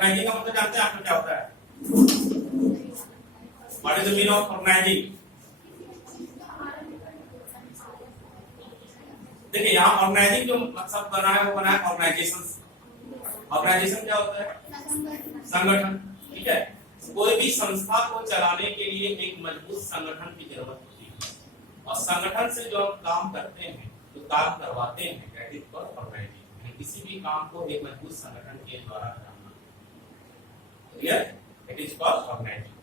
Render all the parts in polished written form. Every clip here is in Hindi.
ऑर्गेनाइजिंग का मतलब जानते हैं आप लोग क्या होता है? What is the meaning of organising? देखिए यहाँ ऑर्गेनाइजिंग जो शब्द बना है वो बना है ऑर्गेनाइजेशन। ऑर्गेनाइजेशन क्या होता है? संगठन। ठीक है, कोई भी संस्था को चलाने के लिए एक मजबूत संगठन की जरूरत होती है, और संगठन से जो हम काम करते हैं, जो काम करवाते हैं, दैट इज कॉल्ड ऑर्गेनाइजिंग। किसी भी काम को एक मजबूत संगठन के द्वारा कराना, clear? It is called organising.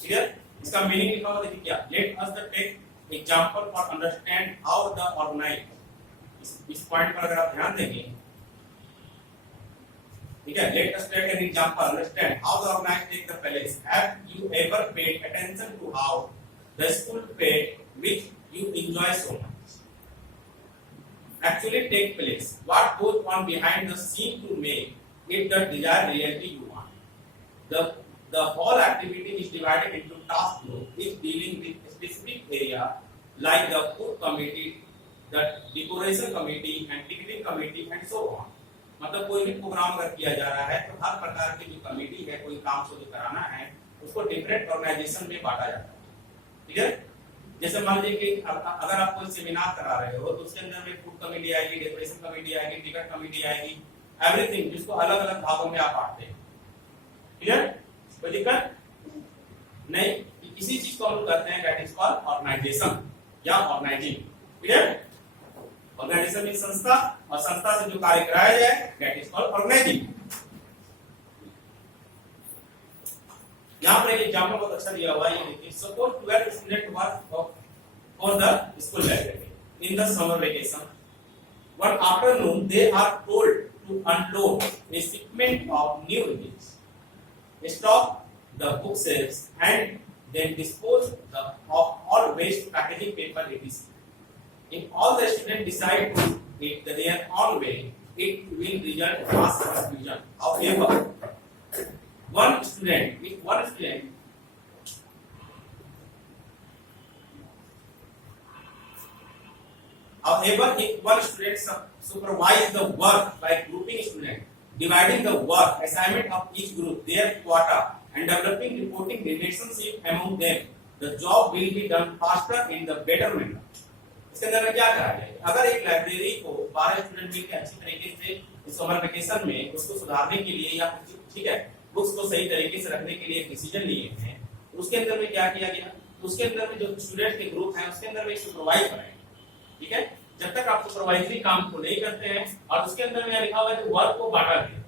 Clear? इसका मीनिंग लिखा हुआ देखिए क्या, let us take example for understand how the organise. इस पॉइंट पर अगर आप ध्यान देंगे, ठीक है, let us take an example understand how the organise take the place. Have you ever paid attention to how the school paid which you enjoy so much actually take place? What goes on behind the scene to make it the desired reality you want? The whole activity is divided into task group, each dealing with a specific area, like the food committee, the decoration committee, and ticketing committee, and so on. मतलब कोई भी प्रोग्राम अगर किया जा रहा है तो हर प्रकार की जो कमेटी है, कोई काम को जो कराना है, उसको डिफरेंट ऑर्गेनाइजेशन में बांटा जाता है। ठीक है, जैसे मान लीजिए कि अगर आप कोई सेमिनार करा रहे हो तो उसके अंदर में फूड कमेटी आएगी, डेकोरेशन कमेटी आएगी, टिकट कमेटी आएगी, एवरीथिंग, जिसको अलग अलग भागों में आप बांटते हैं। क्लियर? कोई दिक्कत नहीं? इसी चीज को हम लोग करते हैं, दैट इज कॉल्ड ऑर्गेनाइजेशन या ऑर्गेनाइजिंग। क्लियर? ऑर्गेनाइजेशन एक संस्था, और संस्था से जो कार्य कराया जाए, दैट इज कॉल्ड ऑर्गेनाइजिंग। यहाँ पर एक एग्जांपल बहुत अच्छा दिया हुआ है, ये देखिए, suppose 12 student work for the school library in the summer vacation. One afternoon they are told to unload a shipment of new books, stock the bookshelves, and then dispose of all waste packaging paper etc. If all the students decide to it their own way, it will result in mass confusion. However, if one student supervise the work by grouping students, dividing the work assignment of each group, their quota, and developing reporting relationship among them, the job will be done faster in the better manner. इसके अंदर क्या कहा जाए, अगर एक लाइब्रेरी को 12 स्टूडेंट मिलकर अच्छी तरीके से इस समर वेकेशन में उसको सुधारने के लिए, या ठीक है, बुक्स को सही तरीके से रखने के लिए डिसीजन लिए हैं, उसके अंदर में क्या किया गया, उसके अंदर में जो स्टूडेंट के ग्रुप हैं उसके अंदर में सुपरवाइज बनाएंगे। ठीक है, जब तक आप सुपरवाइजरी काम को नहीं करते हैं, और उसके अंदर में लिखा हुआ है कि वर्क को बांटा गया,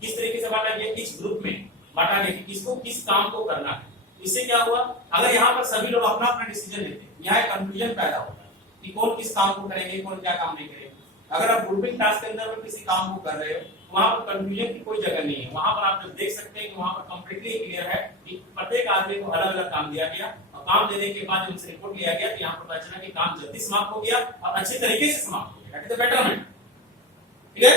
किस तरीके से बांटा गया, किस ग्रुप में बांटा गया, किसको किस काम को करना है। इससे क्या हुआ, अगर यहाँ पर सभी लोग अपना अपना डिसीजन लेते हैं, यहाँ एक कंफ्यूजन पैदा होता है कि कौन किस काम को करेंगे, कौन क्या काम नहीं करेंगे। अगर आप ग्रुपिंग टास्क के अंदर में किसी काम को कर रहे हो, वहां पर कंफ्यूजन की कोई जगह नहीं है। वहां पर आप जब देख सकते हैं कि वहां पर कंप्लीटली क्लियर है कि प्रत्येक आदमी को अलग अलग काम दिया गया, और काम देने के बाद उनसे रिपोर्ट लिया गया कि यहाँ पर पता चला कि काम जल्दी समाप्त हो गया और अच्छे तरीके से समाप्त हो गया, दैट इज द बेटरमेंट। ठीक है,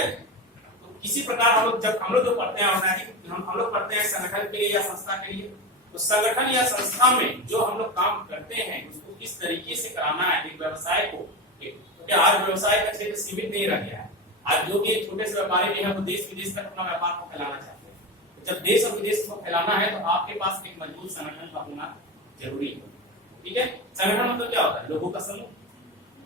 तो किसी प्रकार हम लोग जो पढ़ते हैं ऑर्गेनाइजिंग, हम लोग पढ़ते हैं संगठन के लिए या संस्था के लिए, तो संगठन या संस्था में जो हम लोग काम करते हैं उसको किस तरीके से कराना है, एक व्यवसाय को, क्योंकि आज व्यवसाय का क्षेत्र सीमित नहीं रह गया है। आज जो भी छोटे से व्यापारी भी हैं वो देश विदेश तक अपना व्यापार को फैलाना चाहते हैं। तो जब देश और विदेश को फैलाना है तो आपके पास एक मजबूत संगठन का होना जरूरी है। ठीक है, संगठन मतलब क्या होता है, लोगों का समूह।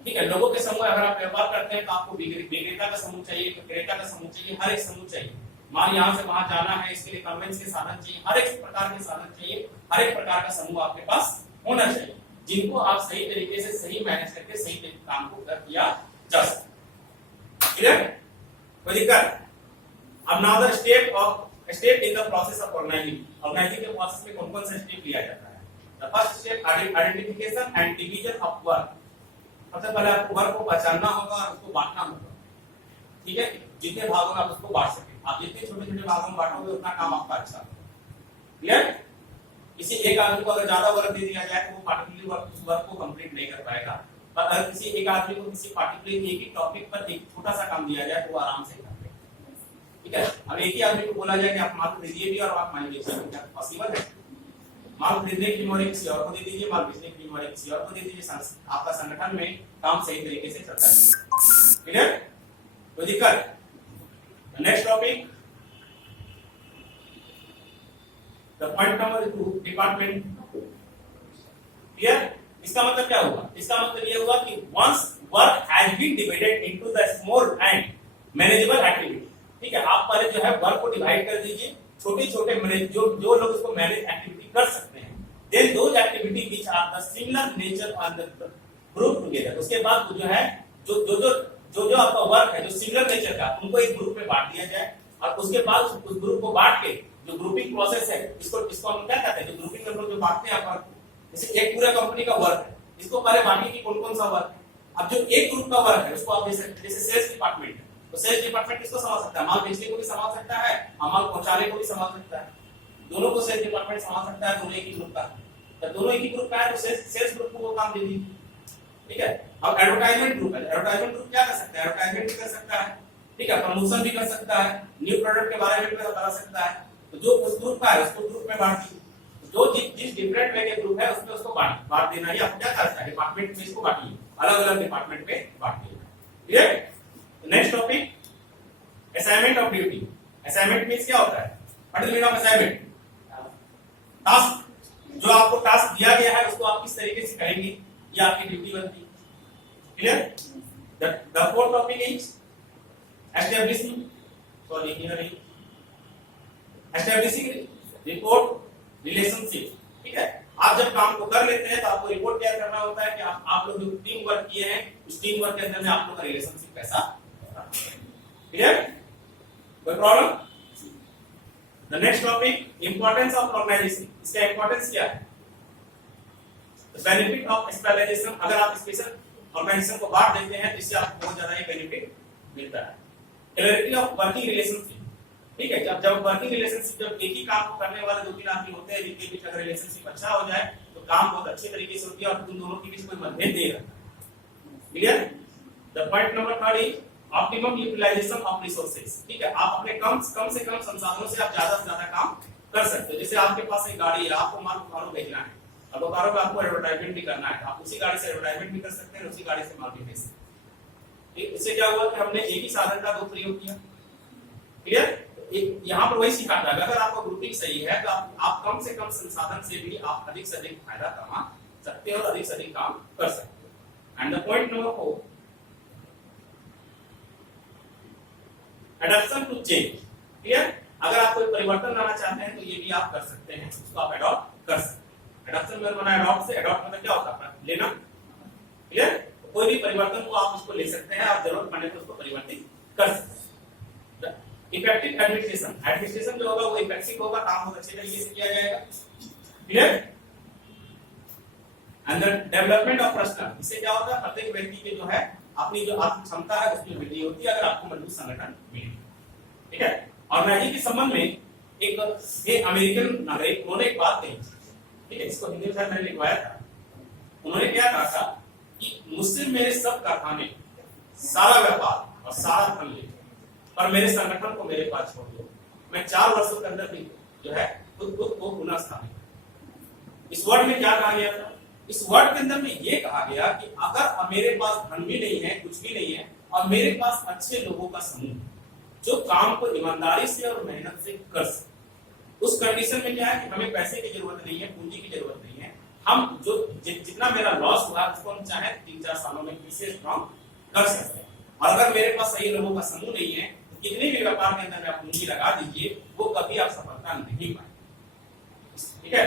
ठीक है, लोगों के समूह, अगर आप व्यापार करते हैं तो आपको विक्रेता का समूह चाहिए, विक्रेता का समूह चाहिए, हर एक समूह चाहिए। माल यहाँ से वहां जाना है, इसके लिए कन्वेंस के साधन चाहिए, हर एक प्रकार के साधन चाहिए, हर एक प्रकार का समूह आपके पास होना चाहिए, जिनको आप सही तरीके से सही मैनेज करके सही काम को कर दिया जा सके। क्लियर? कोई दिक्कत? अब now the step in the process of organising. Organising के प्रोसेस में कौन-कौन से स्टेप लिया जाता है? The first step identification and division of work. सबसे पहले आपको वर्क को पहचानना होगा और उसको बांटना होगा। ठीक है, जितने भागों में आप उसको बांट सके, आप जितने छोटे-छोटे भागों में बांटोगे उतना काम आपका अच्छा होगा। क्लियर? किसी एक आदमी को अगर ज्यादा वर्क दे दिया जाए तो वो पार्टिकुलर वर्क को कंप्लीट नहीं कर पाएगा, और अगर किसी एक आदमी को किसी पार्टिकुलर एक ही टॉपिक पर एक छोटा सा काम दिया जाए तो वो आराम से कर लेगा। ठीक है, अब एक ही आदमी को बोला जाए कि आप माल खरीदिए भी और आप माल बेचिए, क्या पॉसिबल है? माल खरीदने की जिम्मेदारी किसी और को दे दीजिए, माल बेचने की जिम्मेदारी किसी और को दे दीजिए, आपका संगठन में काम सही तरीके से चलता है। क्लियर? कोई दिक्कत? Next topic, the point number 2 department. Clear? इसका मतलब क्या हुआ? इसका मतलब ये हुआ कि once work has been divided into the small and manageable activity. ठीक है, आप पहले जो है वर्क को डिवाइड कर दीजिए छोटे-छोटे मैनेज जो लोग उसको मैनेज एक्टिविटी कर सकते हैं। Then those activity which are the similar nature on the group together. उसके बाद जो है जो आपका वर्क है जो सिमिलर नेचर का उनको एक ग्रुप में बांट दिया जाए और उसके बाद उस ग्रुप को बांट के जो ग्रुपिंग प्रोसेस है इसको हम क्या कहते हैं, जो ग्रुपिंग में जो बांटते हैं अपन, जैसे एक पूरा कंपनी का वर्क है, इसको पहले बांटिए कि कौन कौन सा वर्क है। अब जो एक ग्रुप का वर्क है उसको आप जैसे सेल्स डिपार्टमेंट है, तो सेल्स डिपार्टमेंट किसको संभाल सकता है? माल बेचने को भी संभाल सकता है, माल पहुंचाने को भी संभाल सकता है, दोनों को सेल्स डिपार्टमेंट संभाल सकता है। दोनों एक ही ग्रुप का है, तो दोनों एक ही ग्रुप का है तो सेल्स ग्रुप को वो काम दे दीजिए। ठीक है, अब एडवर्टाइजमेंट ग्रुप है, एडवर्टाइजमेंट ग्रुप क्या कर सकता है? एडवर्टाइजमेंट भी कर सकता है, ठीक है, प्रमोशन भी कर सकता है, न्यू प्रोडक्ट के बारे में बता सकता है। तो जो उस ग्रुप का है उसको ग्रुप में बांट दीजिए, जो जिस डिफरेंट वे के ग्रुप है उसमें उसको बांट देना। ये आप क्या करता है? डिपार्टमेंट में इसको बांटिए, अलग-अलग डिपार्टमेंट में बांटिए। Clear? Next topic assignment of duty. Assignment means क्या होता है? What is mean of assignment? Task, जो आपको टास्क दिया गया है उसको आप किस तरीके से करेंगे, ये आपकी ड्यूटी बनती है। Clear? The fourth topic is establishing, sorry here is establishing report relationship. ठीक है, आप जब काम को कर लेते हैं तो आपको रिपोर्ट क्या करना होता है कि आप लोग जो टीम वर्क किए हैं उस टीम वर्क के अंदर में आप लोग का रिलेशनशिप कैसा। क्लियर? कोई problem? The next topic importance of organisation. इसका इंपॉर्टेंस क्या है? Benefit of specialisation. अगर आप स्पेशल ऑर्गेनाइजेशन को बांट देते हैं तो इससे आपको बहुत ज्यादा बेनिफिट मिलता है। Clarity of working relationship. ठीक है, जब वर्किंग रिलेशनशिप, जब एक ही काम को करने वाले दो तीन आदमी होते हैं जिनके बीच अगर रिलेशनशिप अच्छा हो जाए तो काम बहुत अच्छे तरीके से होती है और उन दोनों के बीच कोई मतभेद नहीं रहता। Clear? The point number 3 is optimum utilisation of resources. ठीक है, आप अपने कम से कम संसाधनों से आप ज्यादा से ज्यादा काम कर सकते हो। जैसे आपके पास एक गाड़ी है, आपको माल बोकारो भेजना है, अब बोकारो में आपको एडवर्टाइजमेंट भी करना है, आप उसी गाड़ी से एडवर्टाइजमेंट भी कर सकते हैं, उसी गाड़ी से माल भी भेज सकते हैं। इससे क्या हुआ कि हमने एक ही साधन का दो प्रयोग किया। क्लियर? यहाँ पर वही सिखाता है, अगर आपका ग्रुपिंग सही है तो आप कम से कम संसाधन से भी आप अधिक से अधिक फायदा कमा सकते हैं और अधिक से अधिक काम कर सकते हैं। And the point number 4, adoption to change. Clear? अगर आप कोई परिवर्तन लाना चाहते हैं तो ये भी आप कर सकते हैं, उसको आप अडॉप्ट कर सकते हैं। एडॉप्शन में बना अडॉप्ट से, अडॉप्ट मतलब क्या होता है? लेना। क्लियर? कोई भी परिवर्तन को आप उसको ले सकते हैं और जरूरत पड़ने पर उसको परिवर्तित कर सकते हैं। इफेक्टिव एडमिनिस्ट्रेशन, एडमिनिस्ट्रेशन जो होगा वो इफेक्टिव होगा, काम बहुत अच्छे तरीके से किया जाएगा। Clear? And the development of personal. इससे क्या होता है? प्रत्येक व्यक्ति के जो है अपनी जो आत्म क्षमता है उसमें वृद्धि होती है अगर आपको मजबूत संगठन मिले। ठीक है, ऑर्गेनाइजिंग के संबंध में एक अमेरिकन नागरिक उन्होंने एक बात कही। ठीक है, इसको हिंदी में मैंने लिखवाया था। उन्होंने क्या कहा था कि मुझसे मेरे सब कारखाने, सारा व्यापार और सारा धन ले, पर मेरे संगठन को मेरे पास छोड़ दो, मैं 4 वर्षों के अंदर भी जो है खुद को पुनः स्थापित। इस वर्ड में क्या कहा गया था? इस वर्ड के अंदर में ये कहा गया कि अगर मेरे पास धन भी नहीं है, कुछ भी नहीं है, और मेरे पास अच्छे लोगों का समूह जो काम को ईमानदारी से और मेहनत से कर सके, उस कंडीशन में क्या है कि हमें पैसे की जरूरत नहीं है, पूंजी की जरूरत नहीं है, हम जो जितना मेरा लॉस हुआ उसको हम चाहे 3-4 सालों में फिर से स्ट्रॉन्ग कर सकते हैं। और अगर मेरे पास सही लोगों का समूह नहीं है, कितने भी व्यापार के अंदर में आप पूंजी लगा दीजिए, वो कभी आप सफलता नहीं पाएंगे। ठीक है,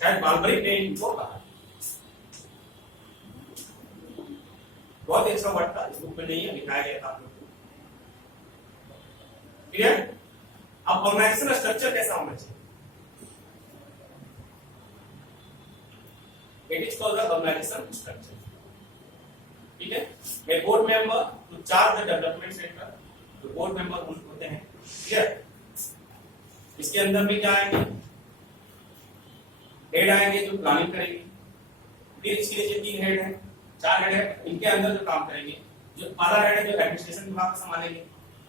शायद बालबरिक ने इनको कहा, बहुत अच्छा वर्ड था, इस बुक में नहीं है, लिखाया गया था आप लोग को। क्लियर? अब ऑर्गेनाइजेशन स्ट्रक्चर कैसा होना चाहिए? It is called the organisation structure. ठीक है, a board member to charge the development centre, तो बोर्ड मेंबर होते हैं। क्लियर? इसके अंदर भी क्या आएंगे? हेड आएंगे जो प्लानिंग करेंगे, फिर इसके नीचे 3 हेड हैं, 4 हेड है, इनके अंदर जो काम करेंगे, जो पहला हेड है जो एडमिनिस्ट्रेशन विभाग को संभालेंगे,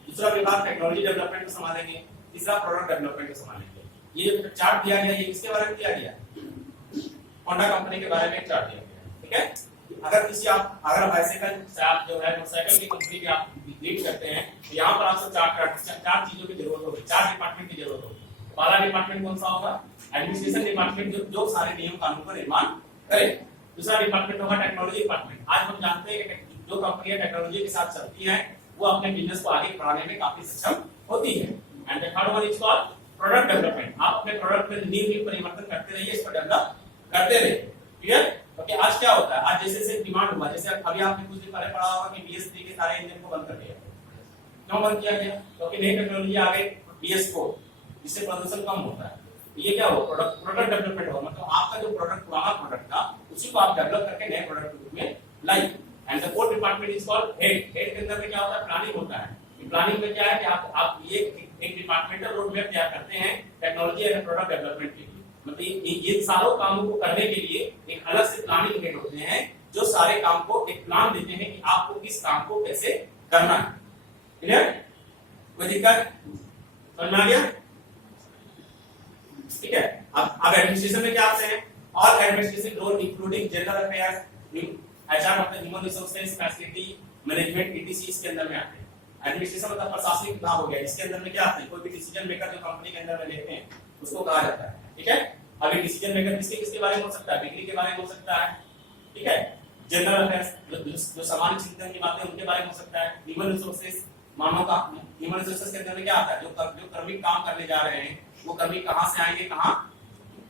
दूसरा विभाग टेक्नोलॉजी डेवलपमेंट को संभालेंगे, तीसरा प्रोडक्ट डेवलपमेंट को संभालेंगे। ये जो चार्ट दिया गया, ये किसके बारे में दिया गया? होंडा कंपनी के बारे में चार्ट दिया गया। ठीक है, अगर बाइसाइकिल आप जो है मोटरसाइकिल की कंपनी की आप लीड करते हैं तो यहाँ पर आपको 4 चीजों की जरूरत होगी, 4 डिपार्टमेंट की जरूरत होगी। पहला डिपार्टमेंट कौन सा होगा? एडमिनिस्ट्रेशन डिपार्टमेंट जो सारे नियम कानून का निर्माण करे। दूसरा डिपार्टमेंट होगा टेक्नोलॉजी डिपार्टमेंट। आज हम जानते हैं कि जो कंपनियां टेक्नोलॉजी के साथ चलती हैं वो अपने बिजनेस को आगे बढ़ाने में काफी सक्षम होती है। And the third one is called product development. आप अपने प्रोडक्ट में न्यू परिवर्तन करते रहिए, इसको डेवलप करते रहिए। क्लियर? ओके, आज क्या होता है, आज जैसे डिमांड हुआ, जैसे अभी आपने कुछ दिन पहले पढ़ा होगा कि BS3 के सारे इंजन को बंद कर दिया। क्यों बंद किया गया? क्योंकि नई टेक्नोलॉजी आ गई BS4, जिससे प्रदूषण कम होता है। ये क्या हो, प्रोडक्ट डेवलपमेंट हो, मतलब आपका जो प्रोडक्ट पुराना प्रोडक्ट था उसी को आप डेवलप करके नए प्रोडक्ट के रूप में लाइए। And the fourth department is called head. Head के अंदर में क्या होता है, प्लानिंग होता है। प्लानिंग में क्या है कि आप ये एक डिपार्टमेंटल रोड मैप तैयार करते हैं टेक्नोलॉजी एंड प्रोडक्ट डेवलपमेंट के लिए। मतलब ये सारों कामों को करने के लिए एक अलग से प्लानिंग हेड होते हैं जो सारे काम को एक प्लान देते हैं कि आपको किस काम को कैसे करना है। क्लियर? कोई दिक्कत? समझ में आ गया? ठीक है। अब एडमिनिस्ट्रेशन में क्या आते हैं? All administrative role including general affairs, HR मतलब human resources, facility management, ETC इसके अंदर में आते हैं। एडमिनिस्ट्रेशन मतलब प्रशासनिक विभाग हो गया, इसके अंदर में क्या आता है, कोई भी डिसीजन मेकर जो कंपनी के अंदर में लेते हैं उसको कहा जाता है। ठीक है। अभी डिसीजन मेकर किसके किसके बारे में हो सकता है, बिक्री के बारे में हो सकता है। ठीक है। जनरल अफेयर्स जो सामान्य चिंतन की बातें उनके बारे में हो सकता है। ह्यूमन रिसोर्सेज, मानव का ह्यूमन रिसोर्सेज के अंदर में क्या आता है, जो कर्मी काम करने जा रहे हैं वो कर्मी कहां से आएंगे, कहां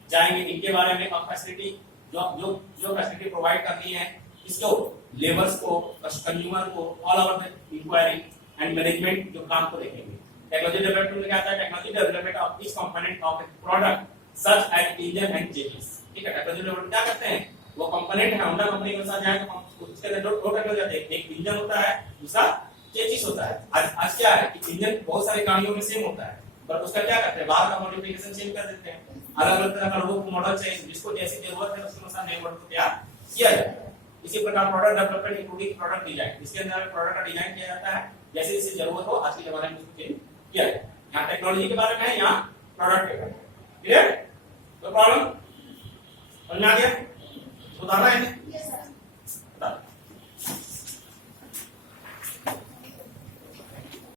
जाएंगे, इनके बारे में। और फैसिलिटी, जो फैसिलिटी प्रोवाइड करनी है इसको, लेबर्स को, कंज्यूमर को, all over the enquiry and management जो काम को देखेंगे। टेक्नोलॉजी डेवलपमेंट में क्या आता है, technology development of each component of a product such as engine and chassis. ठीक है। टेक्नोलॉजी डेवलपमेंट क्या करते हैं, वो कंपोनेंट है, होंडा कंपनी के साथ जाए तो उसके अंदर दो टेक्नोलॉजी आते हैं, एक इंजन होता है, दूसरा चेसिस होता है। आज क्या है कि इंजन बहुत सारी गाड़ियों में सेम होता है, पर उसका क्या करते हैं, बाहर का मॉडिफिकेशन चेंज कर देते हैं। अलग अलग तरह का लोगो मॉडल चाहिए, जिसको जैसी जरूरत है उसके अनुसार नए मॉडल को तैयार किया जाता है। इसी प्रकार product development including product design, इसके अंदर प्रोडक्ट का डिजाइन किया जाता है, जैसे जैसे जरूरत हो आज के जमाने में उसको चेंज किया जाता है। यहाँ टेक्नोलॉजी के बारे में है, यहाँ प्रोडक्ट के बारे में। क्लियर? तो प्रॉब्लम समझ में आ गया? सुधारना है?